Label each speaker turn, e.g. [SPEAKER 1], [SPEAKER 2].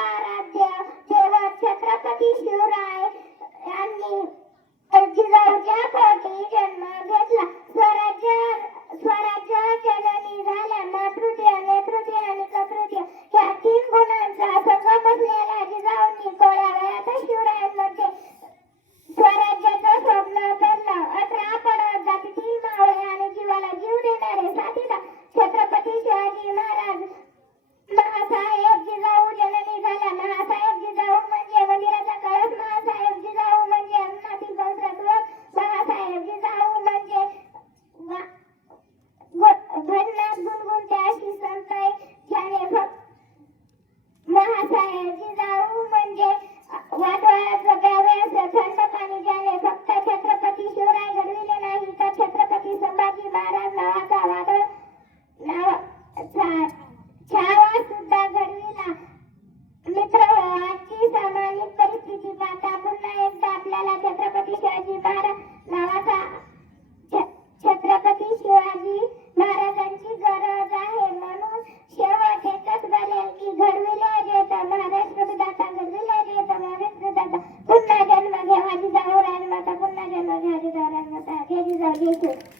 [SPEAKER 1] महाराज जय जय छत्रपती शिवराय. छत्रपती शिवराय घडविले नाही. तर छत्रपती संभाजी महाराज नावाचा वादळ नाव छावा सुद्धा मित्र आजची सामाजिक परिस्थिती पाहता पुन्हा एकदा आपल्याला छत्रपती शिवाजी महाराज नावाचा Lagi.